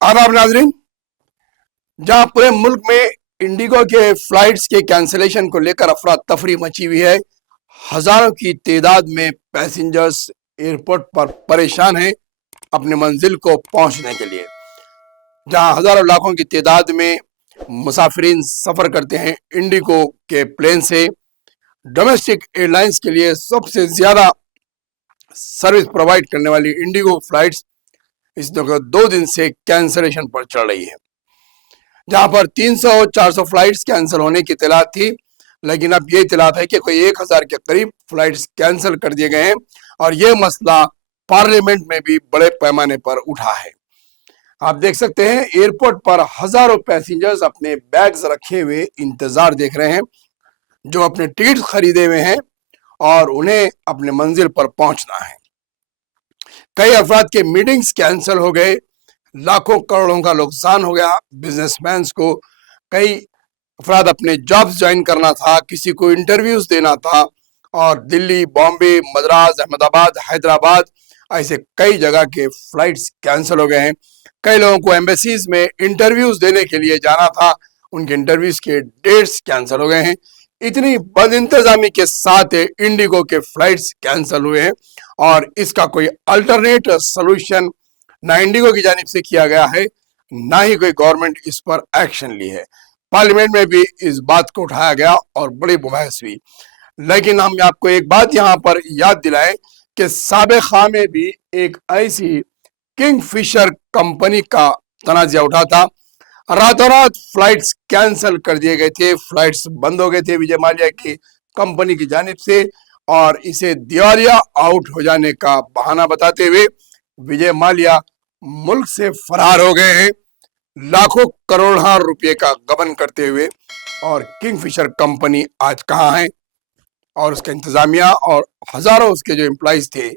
आदाब नाजरीन। जहां पूरे मुल्क में इंडिगो के फ्लाइट्स के कैंसिलेशन को लेकर अफरा तफरी मची हुई है, हजारों की तादाद में पैसेंजर्स एयरपोर्ट पर परेशान हैं अपने मंजिल को पहुंचने के लिए। जहां हजारों लाखों की तादाद में मुसाफिरीन सफर करते हैं इंडिगो के प्लेन से। डोमेस्टिक एयरलाइंस के लिए सबसे ज्यादा सर्विस प्रोवाइड करने वाली इंडिगो फ्लाइट्स इस 2 दिन से कैंसिलेशन पर चल रही है। जहां पर 300-400 फ्लाइट्स कैंसिल होने की इत्तला थी, लेकिन अब ये इत्तला है कि कोई 1000 के करीब फ्लाइट्स कैंसिल कर दिए गए हैं और ये मसला पार्लियामेंट में भी बड़े पैमाने पर उठा है। आप देख सकते हैं एयरपोर्ट पर हजारों पैसेंजर्स अपने बैग्स रखे हुए इंतजार देख रहे हैं, जो अपने टिकट खरीदे हुए हैं और उन्हें अपने मंजिल पर पहुंचना है। कई अफराद के मीटिंग्स कैंसिल हो गए, लाखों करोड़ों का नुकसान हो गया बिजनेसमैन को। कई अफराद अपने जॉब्स ज्वाइन करना था, किसी को इंटरव्यूज देना था और दिल्ली, बॉम्बे, मद्रास, अहमदाबाद, हैदराबाद ऐसे कई जगह के फ्लाइट्स कैंसिल हो गए हैं। कई लोगों को एम्बेसीज में इंटरव्यूज देने के लिए जाना था, उनके इंटरव्यूज के डेट्स कैंसिल हो गए हैं। इतनी बद इंतजामी के साथ इंडिगो के फ्लाइट्स कैंसिल हुए हैं और इसका कोई अल्टरनेट सोल्यूशन ना इंडिगो की जानिब से किया गया है, ना ही कोई गवर्नमेंट इस पर एक्शन ली है। पार्लियामेंट में भी इस बात को उठाया गया और बड़ी बहस हुई। लेकिन हम आपको एक बात यहाँ पर याद दिलाएं कि साबिक़ा में भी एक ऐसी किंगफिशर कंपनी का तनाज़ा उठा था। रातों रात फ्लाइट्स कैंसिल कर दिए गए थे, फ्लाइट्स बंद हो गए थे विजय माल्या की कंपनी की जानिब से, और इसे दिवालिया आउट हो जाने का बहाना बताते हुए विजय माल्या मुल्क से फरार हो गए हैं लाखों करोड़ रुपए का गबन करते हुए। और किंगफिशर कंपनी आज कहाँ है और उसका इंतजामिया और हजारों उसके जो एम्प्लॉइज थे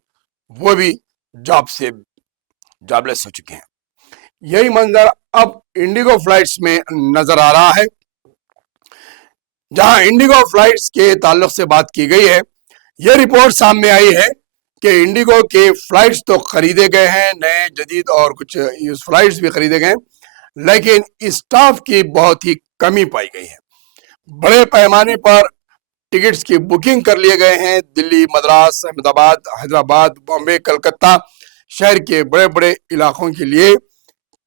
वो भी जॉबलेस हो चुके हैं। यही मंजर अब इंडिगो फ्लाइट्स में नजर आ रहा है। जहां इंडिगो फ्लाइट्स के ताल्लुक से बात की गई है, यह रिपोर्ट सामने आई है कि इंडिगो के फ्लाइट्स तो खरीदे गए हैं, नए जदीद और कुछ यूज फ्लाइट्स भी खरीदे गए, लेकिन स्टाफ की बहुत ही कमी पाई गई है। बड़े पैमाने पर टिकट्स की बुकिंग कर लिए गए हैं। दिल्ली, मद्रास, अहमदाबाद, हैदराबाद, बॉम्बे, कलकत्ता शहर के बड़े बड़े इलाकों के लिए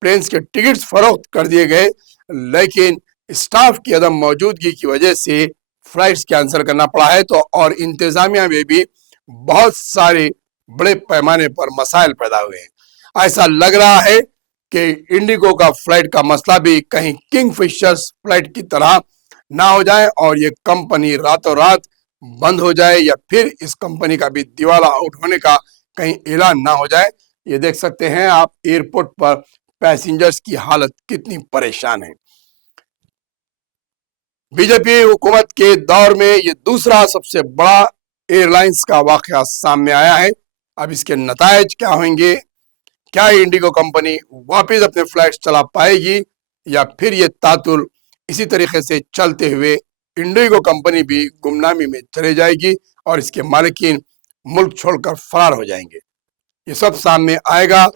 प्लेन्स के टिकट्स फरोख्त कर दिए गए, लेकिन स्टाफ की अदम मौजूदगी की वजह से फ्लाइट्स कैंसिल करना पड़ा है। तो और इंतजामिया में भी बहुत सारे बड़े पैमाने पर मसाइल पैदा हुए हैं। ऐसा लग रहा है कि इंडिगो का फ्लाइट का मसला भी कहीं किंगफिशर फ्लाइट की तरह ना हो जाए और ये कंपनी रातों रात बंद हो जाए, या फिर इस कंपनी का भी दिवाला आउट होने का कहीं ऐलान ना हो जाए। ये देख सकते हैं आप एयरपोर्ट पर पैसेंजर्स की हालत कितनी परेशान है। बीजेपी हुकूमत के दौर में ये दूसरा सबसे बड़ा एयरलाइंस का वाकया सामने आया है। अब इसके नतायज क्या होंगे? क्या इंडिगो कंपनी वापस अपने फ्लाइट्स चला पाएगी या फिर ये तातुल इसी तरीके से चलते हुए इंडिगो कंपनी भी गुमनामी में चले जाएगी और इसके मालिकीन मुल्क छोड़कर फरार हो जाएंगे? ये सब सामने आएगा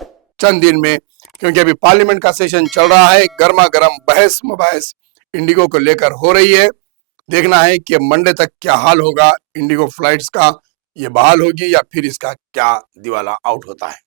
चंद दिन में, क्योंकि अभी पार्लियामेंट का सेशन चल रहा है। गर्मा गर्म बहस मुबाहस इंडिगो को लेकर हो रही है। देखना है कि मंडे तक क्या हाल होगा इंडिगो फ्लाइट्स का, ये बहाल होगी या फिर इसका क्या दिवाला आउट होता है।